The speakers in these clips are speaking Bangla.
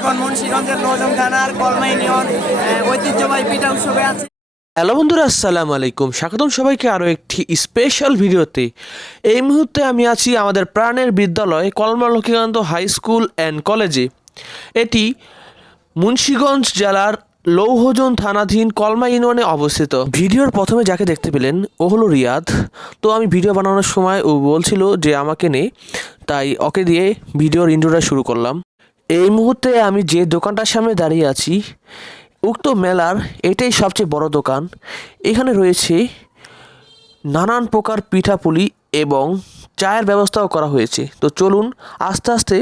এখন মুন্সিগঞ্জের নজম থানার কলমাই ঐতিহ্যবাহী পিঠা উৎসবে আছে। হ্যালো বন্ধুরা, আসসালামু আলাইকুম। স্বাগতম সবাইকে আরও একটি স্পেশাল ভিডিওতে। এই মুহূর্তে আমি আছি আমাদের প্রাণের বিদ্যালয়, কলমা লক্ষ্মীকান্ত হাই স্কুল অ্যান্ড কলেজে এটি মুন্সিগঞ্জ জেলার লৌহজন থানাধীন কলমা ইউনিয়নে অবস্থিত। ভিডিওর প্রথমে যাকে দেখতে পেলেন, ও হলো রিয়াদ। তো আমি ভিডিও বানানোর সময় ও বলছিল যে আমাকে নে, তাই ওকে দিয়ে ভিডিওর ইন্ট্রোটা শুরু করলাম। এই মুহূর্তে আমি যে দোকানটার সামনে দাঁড়িয়ে আছি, উক্ত মেলার এটাই সবচেয়ে বড় দোকান। এখানে রয়েছে নানান প্রকার পিঠাপুলি এবং চায়ের ব্যবস্থাও করা হয়েছে। তো চলুন আস্তে আস্তে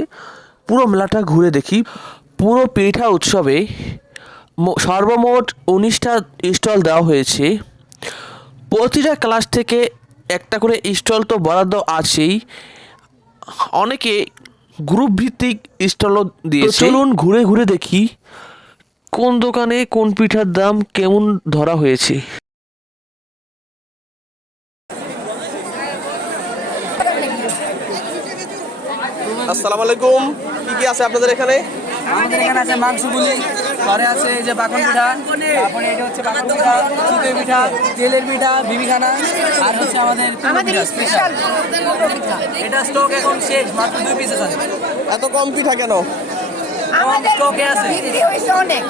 পুরো মেলাটা ঘুরে দেখি। পুরো পিঠা উৎসবে সর্বমোট উনিশটা স্টল দেওয়া হয়েছে। প্রতিটা ক্লাস থেকে একটা করে স্টল তো বরাদ্দ আছেই। অনেকে গ্রুপ ভিত্তিক স্টলও দিয়েছে। চলুন ঘুরে ঘুরে দেখি কোন দোকানে কোন পিঠার দাম কেমন ধরা হয়েছে। আসসালামু আলাইকুম। কি কি আছে আপনাদের এখানে? আমাদের এখানে আছে মাংস গুলি ঘরে আছে এই যে বাকন পিঠা তারপরে এটা হচ্ছে বাকন পিঠা চিতই পিঠা তেলের পিঠা বিবিখানা আর হচ্ছে আমাদের স্পেশাল এটা স্টক এখন শেষ মাত্র দুই পিসেস আছে এত কম পিঠা কেন? আমাদের স্টকে আছে। অনেক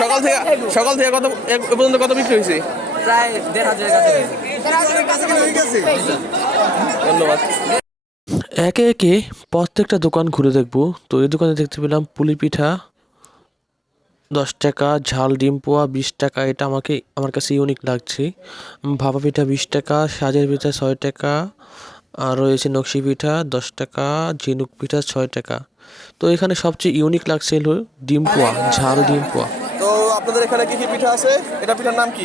সকাল থেকে সকাল থেকে কত এ পর্যন্ত কত বিক্রি হয়েছে? প্রায় দেড় হাজারের কাছে। ধন্যবাদ। একে একে প্রত্যেকটা দোকান ঘুরে দেখব। তো এই দোকানে দেখতে পেলাম পুলি পিঠা দশ টাকা ঝাল ডিম পোয়া বিশ টাকা। এটা আমাকে আমার কাছে ইউনিক লাগছে। ভাপা পিঠা বিশ টাকা সাজের পিঠা ছয় টাকা আর রয়েছে নকশি পিঠা দশ টাকা ঝিনুক পিঠা ছয় টাকা। তো এখানে সবচেয়ে ইউনিক লাগছে হলো ডিম পোয়া ঝাল ডিম পোয়া। তো আপনাদের এখানে কি কি পিঠা আছে? এটা পিঠার নাম কি?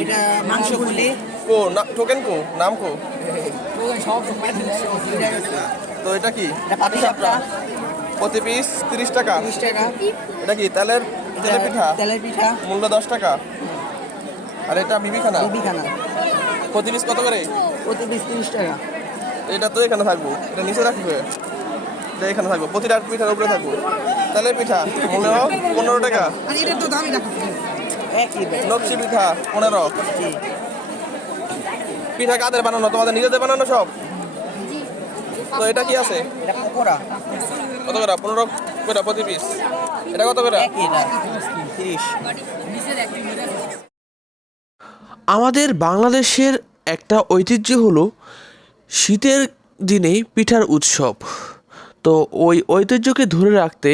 মাংস গুলি কো না টোকেন কো নাম কো। তো এটা কি? প্রতি পিস তিরিশ টাকা? বিশ টাকা। এটা কি তেলের তেলের পিঠা? তেলের পিঠা। মূল্য দশ টাকা? আর এটা বিবিখানা বিবিখানা প্রতি পিস কত করে? প্রতি পিস তিরিশ টাকা। এটা তো এখানে থাকব। এটা নিচে রাখবে এটা এখানে থাকব। প্রতিটা পিঠার উপরে থাকব। তেলের পিঠা মূল্য পনেরো টাকা। নকশি পিঠা পনেরো। পিঠা কাদের বানানো? তোমাদের নিজেদের বানানো সব? তো এটা কি আছে? কত করে? পনেরো করে প্রতি পিস এটা কত করে? আমাদের বাংলাদেশের একটা ঐতিহ্য হলো শীতের দিনে পিঠার উৎসব। তো ওই ঐতিহ্যকে ধরে রাখতে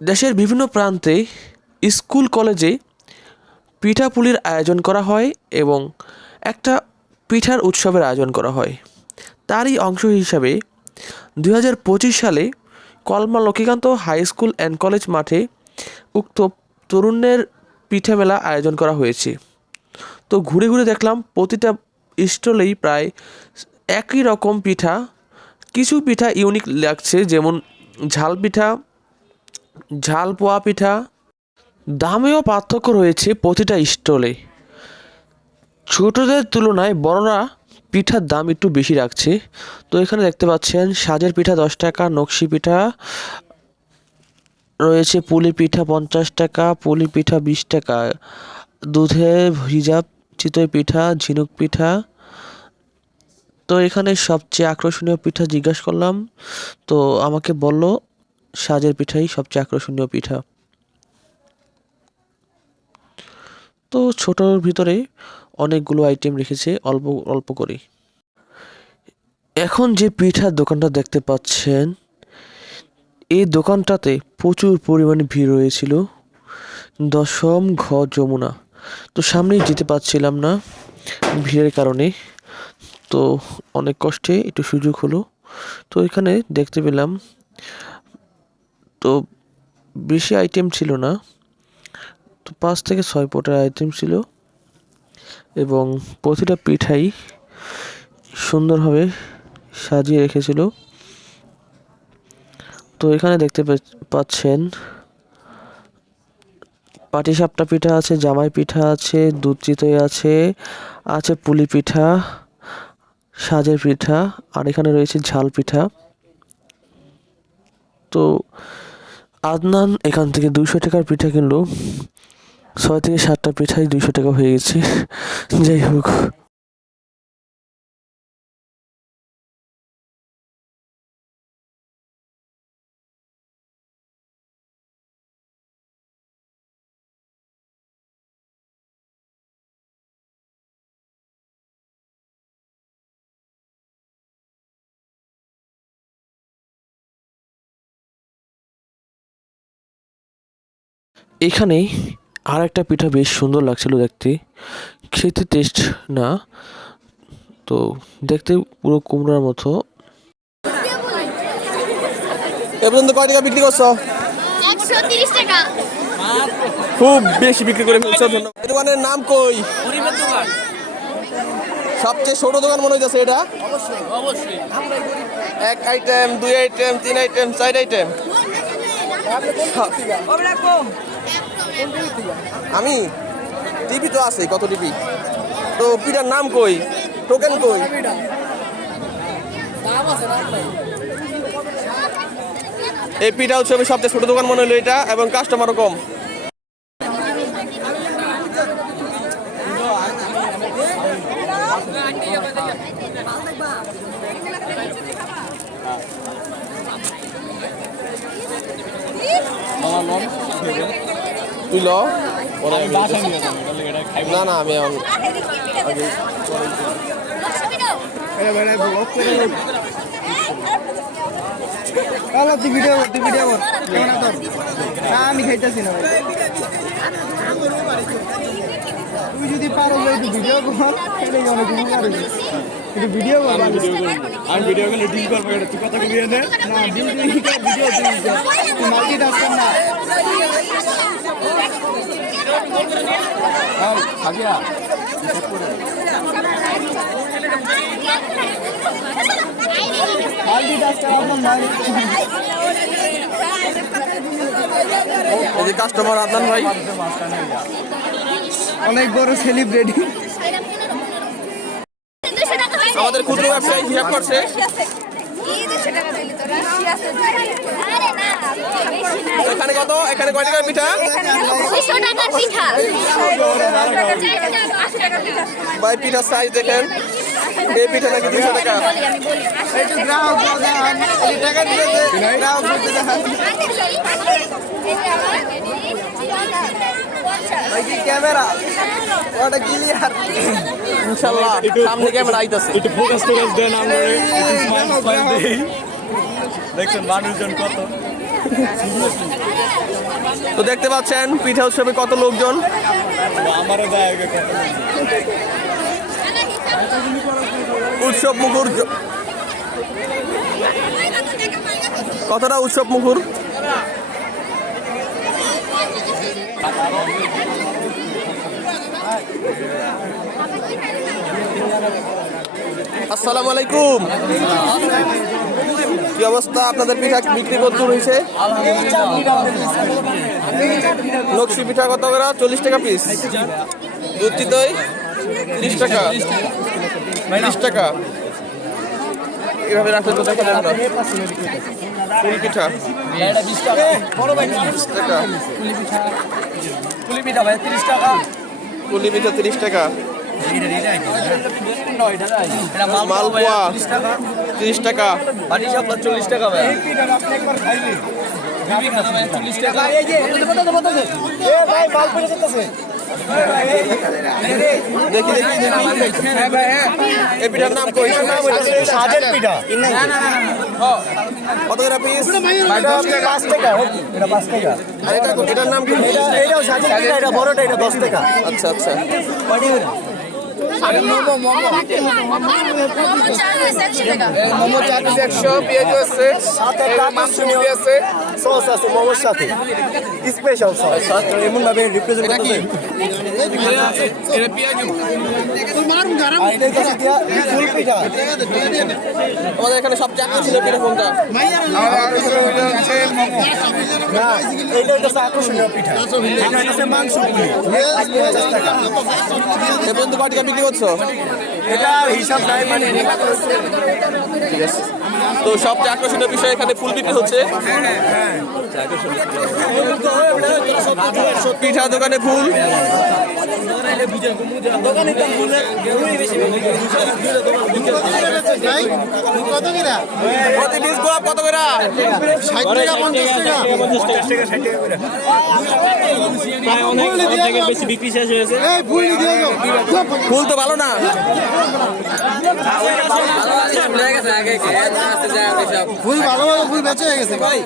দেশের বিভিন্ন প্রান্তে স্কুল কলেজে পিঠাপুলির আয়োজন করা হয় এবং একটা পিঠার উৎসবের আয়োজন করা হয়। তারই অংশ হিসাবে দু হাজার পঁচিশ সালে Kalma Lakshmikanta high school and college মাঠে উক্ত তরুণের পিঠা মেলা আয়োজন করা হয়েছে। তো ঘুরে ঘুরে দেখলাম প্রতিটা স্টলেই প্রায় একই রকম পিঠা। কিছু পিঠা ইউনিক লাগছে যেমন ঝাল পিঠা, ঝাল পোয়া পিঠা দামেও পার্থক্য রয়েছে প্রতিটা স্টলে। ছোটদের তুলনায় বড়রা পিঠার দাম একটু বেশি রাখছে। তো এখানে দেখতে পাচ্ছেন, সাজের পিঠা দশ টাকা, নকশি পিঠা রয়েছে, পুলি পিঠা পঞ্চাশ টাকা, পুলি পিঠা বিশ টাকা, দুধে ভিজা চিতই পিঠা, ঝিনুক পিঠা। তো এখানে সবচেয়ে আকর্ষণীয় পিঠা জিজ্ঞাসা করলাম, তো আমাকে বলল, সাজের পিঠাই সবচেয়ে আকর্ষণীয় পিঠা। তো ছোটোর ভিতরে অনেকগুলো আইটেম রেখেছে, অল্প অল্প করে এখন যে পিঠার দোকানটা দেখতে পাচ্ছেন, এই দোকানটাতে প্রচুর পরিমাণে ভিড় হয়েছিল দশম ঘ যমুনা। তো সামনেই যেতে পারছিলাম না ভিড়ের কারণে। তো অনেক কষ্টে একটু সুযোগ হলো। তো এখানে দেখতে পেলাম, তো বেশি আইটেম ছিল না। তো পাঁচ থেকে ছয় পটের আইটেম ছিল। এবং প্রতিটা পিঠাই সুন্দরভাবে সাজিয়ে রেখেছিল। তো এখানে দেখতে পাচ্ছেন, পাটিসাপটা পিঠা আছে, জামাই পিঠা আছে, দুধ চিতই আছে আছে পুলি পিঠা, সাজের পিঠা, আর এখানে রয়েছে ঝাল পিঠা। তো আদনান এখান থেকে দুশো টাকার পিঠা কিনলো। ছয় থেকে সাতটা পিঠাই দুইশো টাকা হয়ে গেছে। যাই হোক। এখানে আর একটা পিঠা বেশ সুন্দর লাগছিল দেখতে। খেতে টেস্ট না। তো দেখতে পুরো কুমড়ার মতো। এ পর্যন্ত কয় টাকা বিক্রি করছ? টাকা। খুব বেশি বিক্রি করে ফেলছো ধন্যবাদ। দোকানের নাম কই? সবচেয়ে ছোট দোকান মনে হইতেছে এটা? এক আইটেম দুই আইটেম তিন আইটেম চার আইটেম আমি? টিভি তো আছে কত টিভি? তো পিটার নাম কই? টোকেন কই? এই পিটা হচ্ছে আমি সবচেয়ে ছোট দোকান মনে হলো এটা এবং কাস্টমারও কম। তুই ল পরে না না আমি এখন আগে তুই ভিডিও তুই ভিডিও না আমি খাইতেছি না তুই যদি পারো একটু ভিডিও কর তাহলে অনেক উপকার একটু ভিডিও কর আমি ভিডিও করলে ডিল করব এটা তুই কথা কবি এনে না ভিডিও ভিডিও তুই তুই মাল্টি টাস্কার না থাকিয়া মাল্টি টাস্কার আপনার নাই এই যে কাস্টমার আদনান ভাই। অনেক বড় সেলিব্রিটি। আমাদের ক্ষুদ্র ব্যবসায়ী হিসাব করছে এই দুশো টাকা দিলি তোরা? আরে না, বেশি না। এখানে কত? এখানে কয় টাকার পিঠা? দুশো টাকার পিঠা। আশি টাকার পিঠা। ভাই পিঠার সাইজ দেখেন। এই পিঠা নাকি দুশো টাকা? ক্যামেরা ওটা ক্লিয়ার। সামনে ক্যামেরা আইতাছে। একটু ফোকাস টোকাস দেন আমরা। দেখছেন মানুষজন কত। তো দেখতে পাচ্ছেন পিঠা উৎসবে কত লোকজন? উৎসব মুখর কতটা উৎসব মুখর? আসসালামু আলাইকুম। কি অবস্থা? আপনাদের পিঠা বিক্রি কত দূর হয়েছে? নকশি পিঠা কত করে? চল্লিশ টাকা পিস দুধ চিতই তিরিশ টাকা। তিরিশ টাকা। এভাবে রাখলে তো দেখা যাবে না ফুল পিঠা টাকা। পুলি পিঠা ভাই 30 টাকা। পুলি পিঠা তিরিশ টাকা। মালপোয়া তিরিশ টাকা। বাড়ি সাপলা 40 টাকা ভাই। 40 টাকা দেখি দেখি দেখি। এই পিঠার নাম কই? সাজের পিঠা। কত করে পিস এটা 5 টাকা। এটা 5 টাকা। আর এটা এটার নাম কি? এটাও সাজের পিঠা এটা বড়টা এটা 10 টাকা। আচ্ছা আচ্ছা। মোমো চার পিস 100 পেঁয়াজ আছে আছে। সস আছে মোমোর সাথে। Special sauce. এমন ভাবে রিপ্রেজেন্ট এটা পেঁয়াজ আমাদের এখানে সবচেয়ে আকর্ষণীয় পিঠা কোনটা? এটা হচ্ছে আকর্ষণীয় পিঠা। এটা হচ্ছে মাংস পুলি। পঞ্চাশ টাকা। এ পর্যন্ত কয় টাকা বিক্রি করছ এটা হিসাব নাই মানে। ঠিক আছে। তো সবচেয়ে আকর্ষণীয় বিষয় এখানে ফুল বিক্রি হচ্ছে। পিঠা দোকানে ফুল। প্রতি পিস গোলাপ কত করে? ষাট টাকা পঞ্চাশ টাকা। পঞ্চাশ টাকা ষাট টাকা করে প্রায় অনেক অর্ধেকের বেশি বিক্রি শেষ হয়েছে ফুল তো ভালো না ফুল ভালো ভালো ফুল বেঁচে হয়ে গেছে ভাই।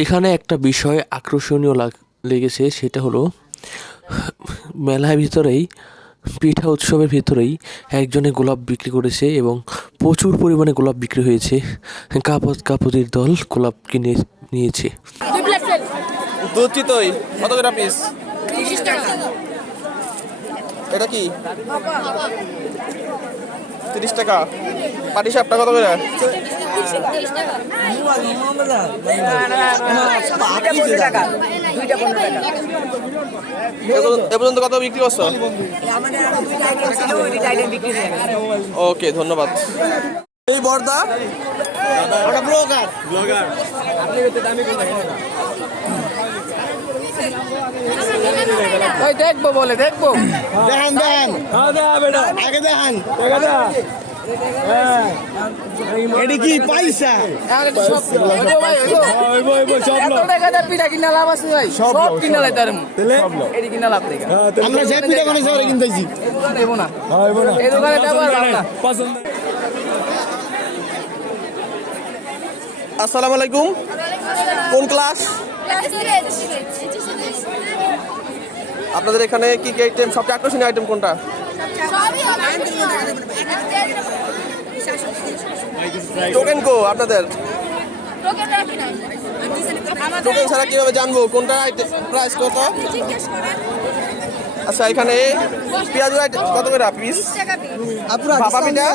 এখানে একটা বিষয় আকর্ষণীয় লেগেছে সেটা হলো মেলার ভিতরেই পিঠা উৎসবের ভিতরেই একজনে গোলাপ বিক্রি করেছে এবং প্রচুর পরিমাণে গোলাপ বিক্রি হয়েছে। কাপড় কাপড়ের দল গোলাপ কিনে নিয়েছে। দুধ কত করে পিস এটা কি? তিরিশ টাকা। পাটি সাপটা কত করে? এ পর্যন্ত- পর্যন্ত কত বিক্রি করছ? ওকে ধন্যবাদ। এই বর্দা? ব্লগার ওই দেখব বলে দেখব। দেখান দেখান। হ্যাঁ দা বেটা। আগে দেখান। এটা কি পয়সা আমরা যে পিঠা কিনতেছি আসসালামু আলাইকুম। কোন ক্লাস? আপনাদের এখানে কি কি আইটেম সবচেয়ে আকর্ষণীয় আইটেম কোনটা? টোকেন কো আপনাদের টোকেন ছাড়া কীভাবে জানব কোনটা প্রাইস কত আচ্ছা এখানে পেঁয়াজু কত করে পিস ভাপা পিঠা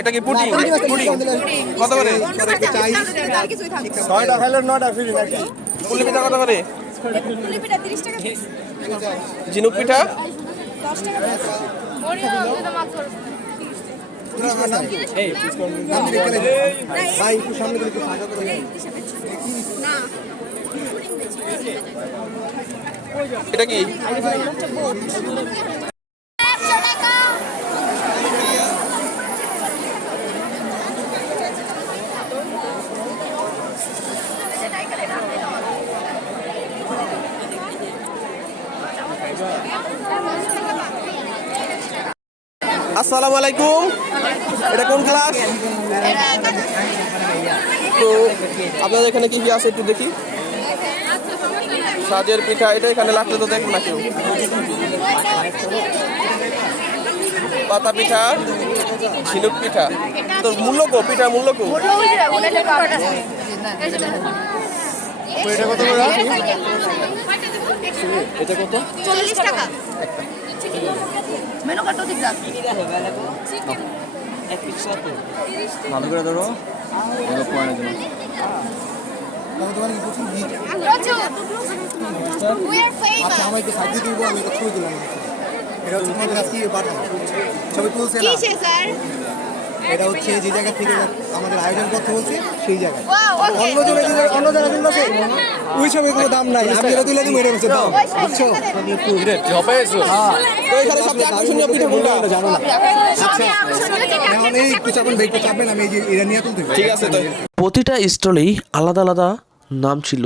এটা কি পুডিং পুডিং কত করে ছয়টা খাইলে নটা ফ্রি পিঠা কত করে ঝিনুক পিঠা এটা কি? আসসালামু আলাইকুম। এটা কোন ক্লাস? তো আপনাদের এখানে কি কি আছে একটু দেখি। সাজের পিঠা এটা এখানে লাগলে তো দেখব না কেউ। পাতা পিঠা ঝিনুক পিঠা। তো মূল্য কো পিঠা মূল্য কো? এটা কত এটা কত? চল্লিশ টাকা। মেনু কার্ড দিক ভালো করে ধরো। আচ্ছা আমার একটু সাহায্য দিব আমি এটা ছবি তুললাম এটা হচ্ছে আমাদের আজকে ছবি তুলছে না। এটা হচ্ছে যে জায়গা থেকে আমাদের আয়োজন করতে বলছে সেই জায়গায়। অন্য জায়গায় যে অন্য জায়গায় তুলছে ওই কোনো দাম নাই। আমি এটা তুলে দিব এটা হচ্ছে দাম বুঝছ? তো এখানে সবচেয়ে আকর্ষণীয় পিঠা কোনটা? জানো না এখন এই চাপেন ভাই চাপেন আমি এই যে এটা নিয়ে তুলতে ঠিক আছে প্রতিটা স্টলেই আলাদা আলাদা নাম ছিল।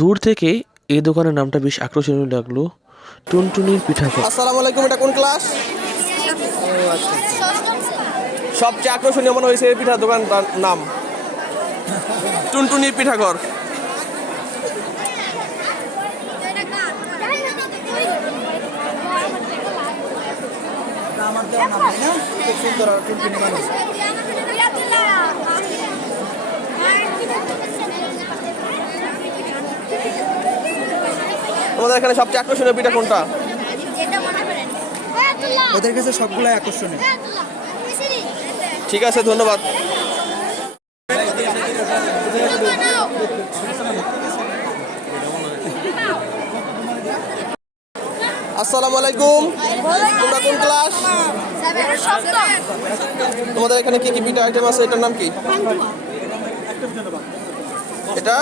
দূর থেকে এই দোকানের নামটা বেশ আকর্ষণীয় লাগল। টুনটুনির পিঠাঘর আসসালামু আলাইকুম এটা কোন ক্লাস। সবচেয়ে আকর্ষণীয় মনে হয়েছে এই পিঠা দোকানটার নাম। টুনটুনি পিঠাঘর। তোমাদের এখানে সবচেয়ে আকর্ষণীয় পিঠা কোনটা? ওদের কাছে সবগুলাই আকর্ষণীয়। ঠিক আছে, ধন্যবাদ। আসসালামু আলাইকুম। তোমরা কোন ক্লাস? তোমাদের এখানে কি কি পিঠা আইটেম আছে? এটার নাম কি? এটা?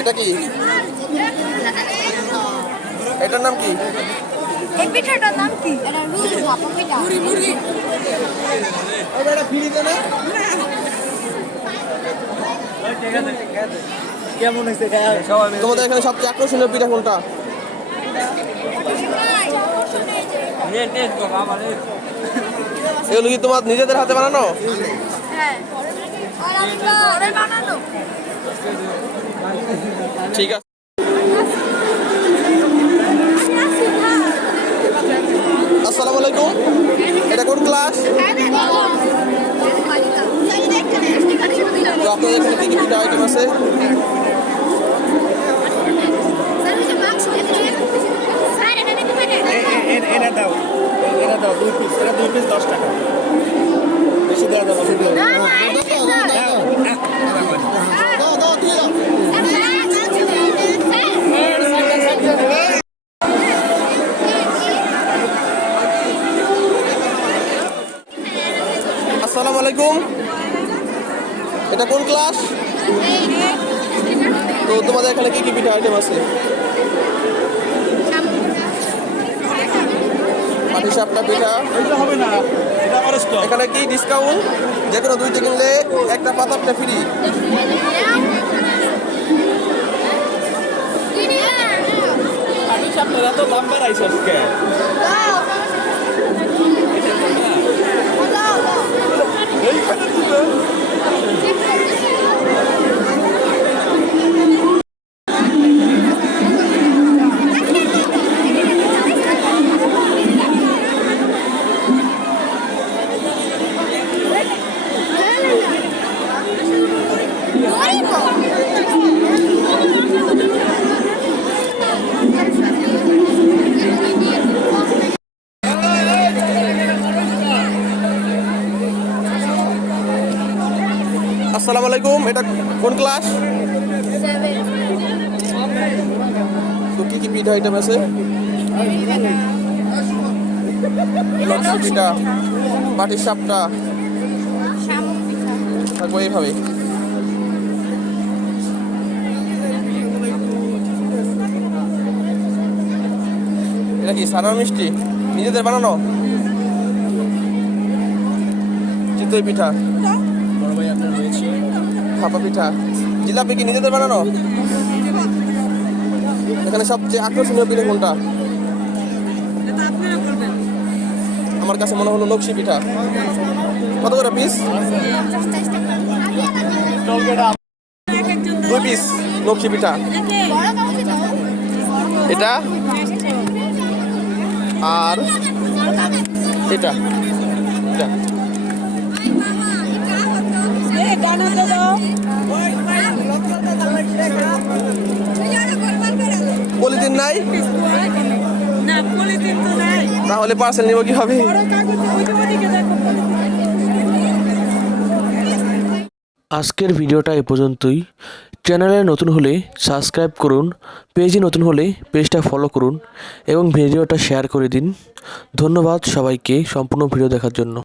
এটা কি? এটার নাম কি? এই পিঠাটার নাম কি? এটা ভাপা পিঠা। মুড়ি মুড়ি। তোমাদের এখানে সবচেয়ে আকর্ষণীয় পিঠা কোনটা? এগুলো কি তোমার নিজেদের হাতে বানানো? হ্যাঁ। বানানো। ঠিক আছে। আলাইকুম। এটা কোন ক্লাস? তো আপনাদের এখানে কি কি পিঠা আইটেম আছে? এটা দাও। এটা দাও দুই পিস এটা দুই পিস দশ টাকা। বেশি দেওয়া যাবে এখানে কি কি পিঠা আইটেম আছে? পাটি সাপটা পিঠা? এটা হবে না এখানে কি ডিসকাউন্ট যে কোনো দুইটা কিনলে একটা পাতাপটা ফ্রি। সামনে এত দাম বাড়াইছে আজকে কোন ক্লাস? তো কি কি পিঠা আইটেম আছে? লক্ষ্মী পিঠা পাটির সাপটা। থাকব এইভাবে এটা কি সারা মিষ্টি? নিজেদের বানানো? চিতই পিঠা। ভাপা পিঠা। জিলাপি কি নিজেদের বানানো? এখানে সবচেয়ে আকর্ষণীয় পিঠা কোনটা? আমার কাছে মনে হলো নকশি পিঠা। কত করে পিস দুই পিস নকশি পিঠা। এটা? আর? এটা। এটা পলিথিন নাই? না পলিথিন তো নাই। তাহলে পার্সেল নিব ওদিকে দেখো আজকের ভিডিওটা এ পর্যন্তই। চ্যানেলে নতুন হলে সাবস্ক্রাইব করুন পেজে নতুন হলে পেজটা ফলো করুন এবং ভিডিওটা শেয়ার করে দিন। ধন্যবাদ সবাইকে সম্পূর্ণ ভিডিও দেখার জন্য।